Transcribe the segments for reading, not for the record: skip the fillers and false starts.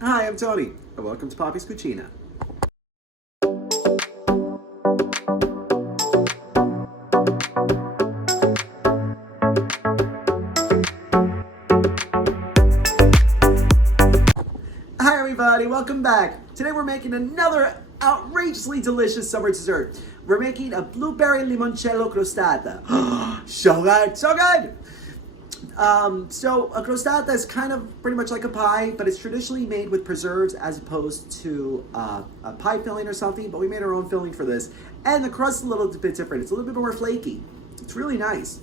Hi, I'm Tony, and welcome to Poppy's Cucina. Hi everybody, welcome back. Today we're making another outrageously delicious summer dessert. We're making a blueberry limoncello crostata. So good, so good! So a crostata is kind of pretty much like a pie, but it's traditionally made with preserves as opposed to a pie filling or something, but we made our own filling for this. And the crust's a little bit different. It's a little bit more flaky. It's really nice.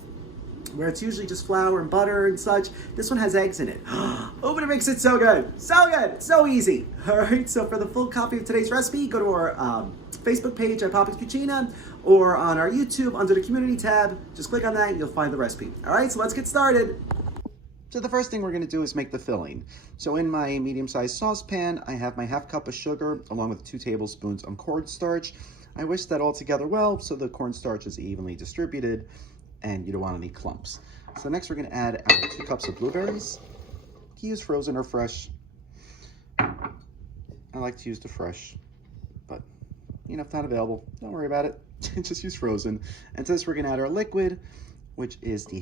Where it's usually just flour and butter and such, this one has eggs in it. Oh, but it makes it so good. So good. So easy. All right, so for the full copy of today's recipe, go to our Facebook page at Poppy's Cucina or on our YouTube under the community tab. Just click on that and you'll find the recipe. All right, so let's get started. So the first thing we're gonna do is make the filling. So in my medium-sized saucepan, I have my half cup of sugar along with 2 tablespoons of cornstarch. I whisk that all together well so the cornstarch is evenly distributed and you don't want any clumps. So next we're gonna add our 2 cups of blueberries. You can use frozen or fresh. I like to use the fresh, but you know, if not available, don't worry about it. Just use frozen. And to this we're gonna add our liquid, which is the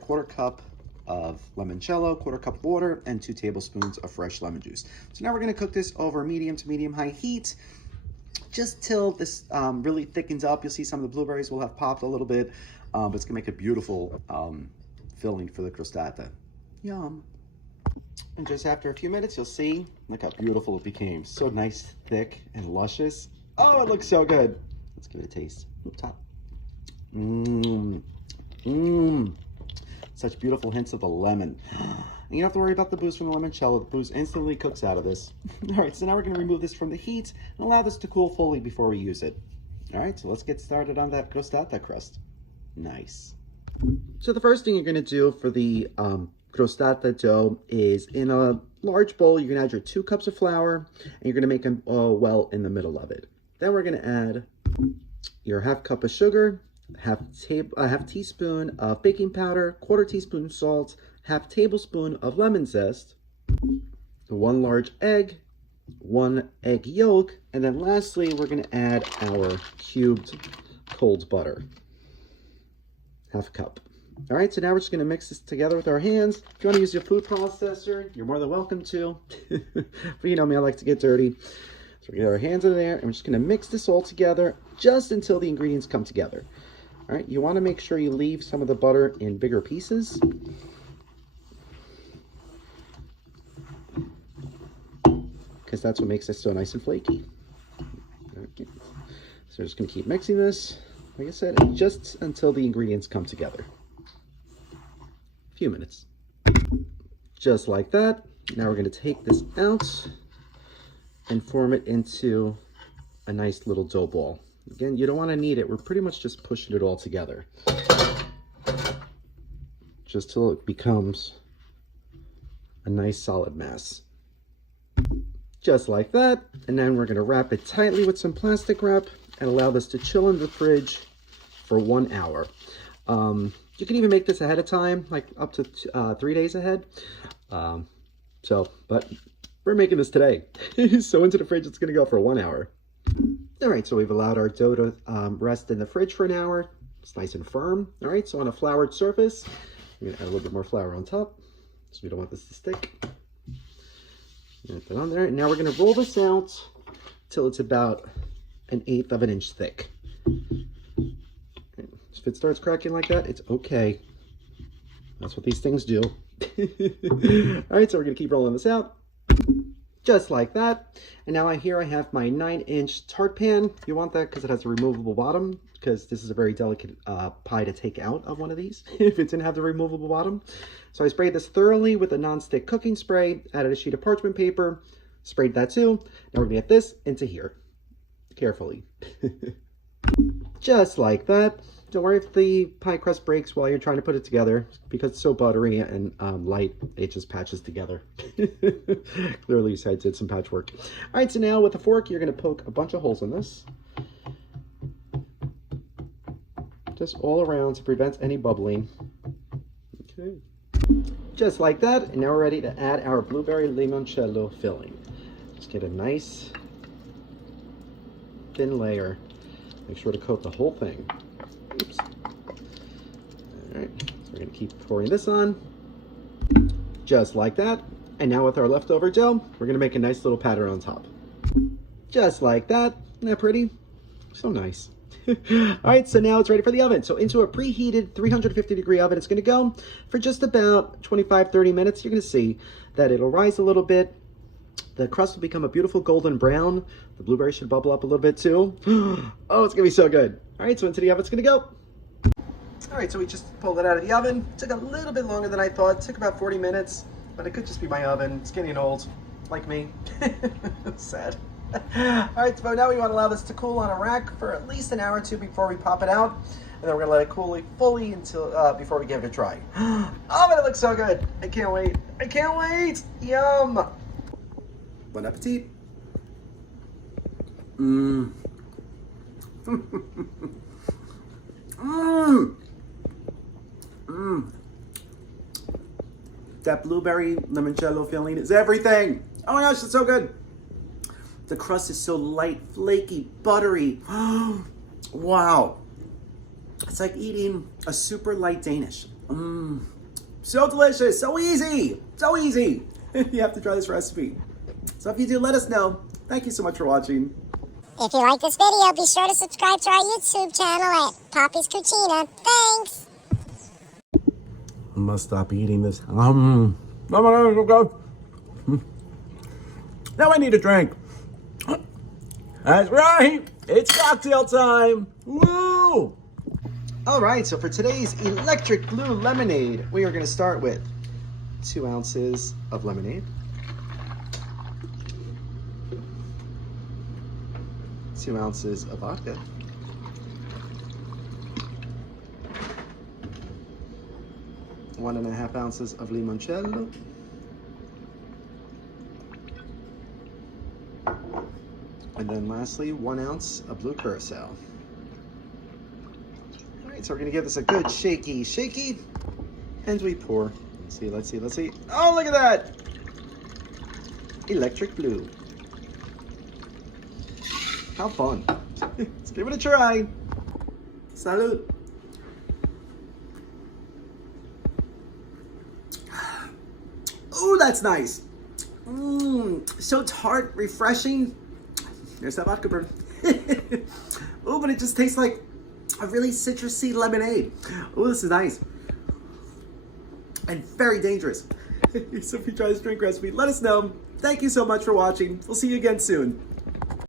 quarter cup of limoncello, quarter cup of water, and 2 tablespoons of fresh lemon juice. So now we're gonna cook this over medium to medium-high heat, just till this really thickens up. You'll see some of the blueberries will have popped a little bit, but it's gonna make a beautiful filling for the crostata. Yum. And just after a few minutes, you'll see, look how beautiful it became. So nice, thick, and luscious. Oh, it looks so good. Let's give it a taste. Oop, top. Mmm. Mmm. Such beautiful hints of the lemon. And you don't have to worry about the booze from the limoncello. The booze instantly cooks out of this. All right, so now we're gonna remove this from the heat and allow this to cool fully before we use it. All right, so let's get started on that crostata crust. Nice. So the first thing you're gonna do for the crostata dough is in a large bowl, you're gonna add your 2 cups of flour and you're gonna make a well in the middle of it. Then we're gonna add your half cup of sugar, half teaspoon of baking powder, quarter teaspoon salt, half tablespoon of lemon zest, 1 large egg, 1 egg yolk, and then lastly we're going to add our cubed cold butter, half a cup. All right, so now we're just going to mix this together with our hands. If you want to use your food processor, you're more than welcome to. But you know me, I like to get dirty. So we get our hands in there and we're just going to mix this all together just until the ingredients come together. All right, you want to make sure you leave some of the butter in bigger pieces. Because that's what makes it so nice and flaky. Okay. So we're just going to keep mixing this, like I said, just until the ingredients come together. A few minutes. Just like that. Now we're going to take this out and form it into a nice little dough ball. Again, you don't want to knead it. We're pretty much just pushing it all together. Just till it becomes a nice solid mass. Just like that. And then we're going to wrap it tightly with some plastic wrap and allow this to chill in the fridge for 1 hour. You can even make this ahead of time, like up to 3 days ahead. But we're making this today. So into the fridge, it's going to go for 1 hour. All right, so we've allowed our dough to rest in the fridge for 1 hour. It's nice and firm. All right, so on a floured surface, I'm gonna add a little bit more flour on top, so we don't want this to stick. Get that on there, and now we're gonna roll this out till it's about 1/8 of an inch thick. If it starts cracking like that, it's okay. That's what these things do. All right, so we're gonna keep rolling this out. Just like that. And now here I have my 9-inch tart pan. You want that because it has a removable bottom, because this is a very delicate pie to take out of one of these if it didn't have the removable bottom. So I sprayed this thoroughly with a non-stick cooking spray, added a sheet of parchment paper, sprayed that too. Now we're gonna get this into here, carefully. Just like that. Don't worry if the pie crust breaks while you're trying to put it together, because it's so buttery and light, it just patches together. Clearly I did some patchwork. All right, so now with a fork, you're gonna poke a bunch of holes in this. Just all around to prevent any bubbling. Okay. Just like that. And now we're ready to add our blueberry limoncello filling. Just get a nice thin layer. Make sure to coat the whole thing. Oops. All right, so we're gonna keep pouring this on. Just like that. And now with our leftover dough, we're gonna make a nice little pattern on top. Just like that. Isn't that pretty? So nice. All right, so now it's ready for the oven. So into a preheated 350-degree oven, it's gonna go for just about 25-30 minutes. You're gonna see that it'll rise a little bit. The crust will become a beautiful golden brown. The blueberry should bubble up a little bit too. Oh, it's gonna be so good. All right, so into the oven it's gonna go. All right, so we just pulled it out of the oven. Took a little bit longer than I thought. Took about 40 minutes, but it could just be my oven. It's getting old, like me. Sad. All right, so now we want to allow this to cool on a rack for at least an hour or two before we pop it out. And then we're gonna let it cool fully until before we give it a try. Oh, but it looks so good. I can't wait. I can't wait. Yum. Bon appetit. Mmm. Mmm. Mmm. That blueberry limoncello filling is everything. Oh my gosh, it's so good. The crust is so light, flaky, buttery. Wow. It's like eating a super light Danish. Mmm. So delicious, so easy, so easy. You have to try this recipe. So if you do, let us know. Thank you so much for watching. If you like this video, be sure to subscribe to our YouTube channel at Poppy's Cucina. Thanks! I must stop eating this. Oh my God. Now I need a drink. That's right. It's cocktail time. Woo! All right, so for today's electric blue lemonade, we are going to start with 2 ounces of lemonade. 2 ounces of vodka. 1.5 ounces of limoncello. And then lastly, 1 ounce of blue curacao. All right, so we're gonna give this a good shaky, and we pour. Let's see. Oh, look at that! Electric blue. How fun. Let's give it a try. Salud. Ooh, that's nice. So tart, refreshing. There's that vodka burn. Ooh, but it just tastes like a really citrusy lemonade. Ooh, this is nice. And very dangerous. So if you try this drink recipe, let us know. Thank you so much for watching. We'll see you again soon.